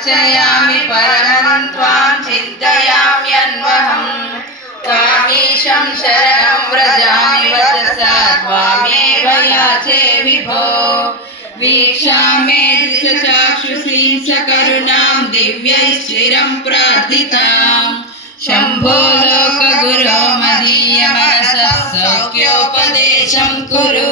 अर्चयामि परमं त्वां चिन्तयाम्यन्वहं त्वामीशं शरणं व्रजामि वचसा त्वामेव याचे विभो वीक्षामे दृशचाक्षुषीं सकरुणां दिव्यैश्चिरं प्रार्थितां शम्भो लोकगुरो मदीयमनसः सौख्योपदेशं कुरु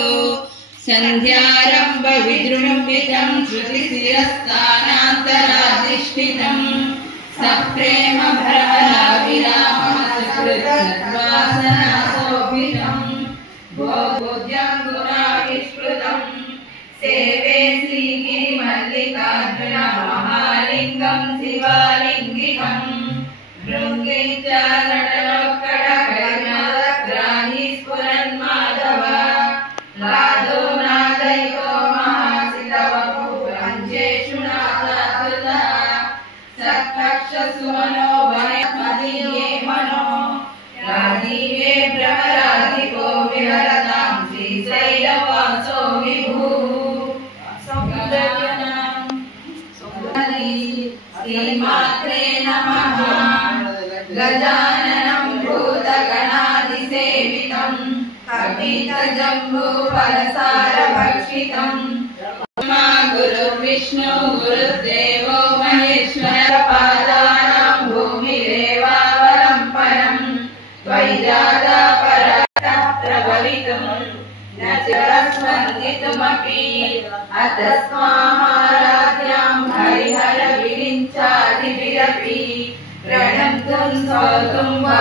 सन्ध्यारम्भ विजृम्भितं श्रुतिशिरस्थानान्तराधिष्ठितं सप्रेम भरहराविरामसकृत्सद्वासनाशोभितं बोध्यं गुणाविष्कृतं सेवे श्रीगिरिमल्लिकार्जुन महालिङ्गं शिवालिङ्गिकं भृङ्गिञ्चालटलोत्कटकैनादग्राहि स्फुरन्माधव लादो नादैको महासितवपुरञ्जेषु नाथाकृतः सत्कक्षसुमनो वनमदीये मनो राजीवे भ्रमराधिको विहरतां श्रीशैलवासो विभुः श्रीमात्रे नमः गजाननं भूतगणाधिसेवितं कपितजम्बूफलसारभक्षितं गुरुर्विष्णु गुरुर्देवो महेश्वर पादानां भूमिरेवावरं परं त्वयिजाता परतः प्रभवितुं न च स्पन्दितुमपि अतस्माराध्यां हरिहरविरिञ्चादिभिरपि प्रणन्तुं स्तोतुं वा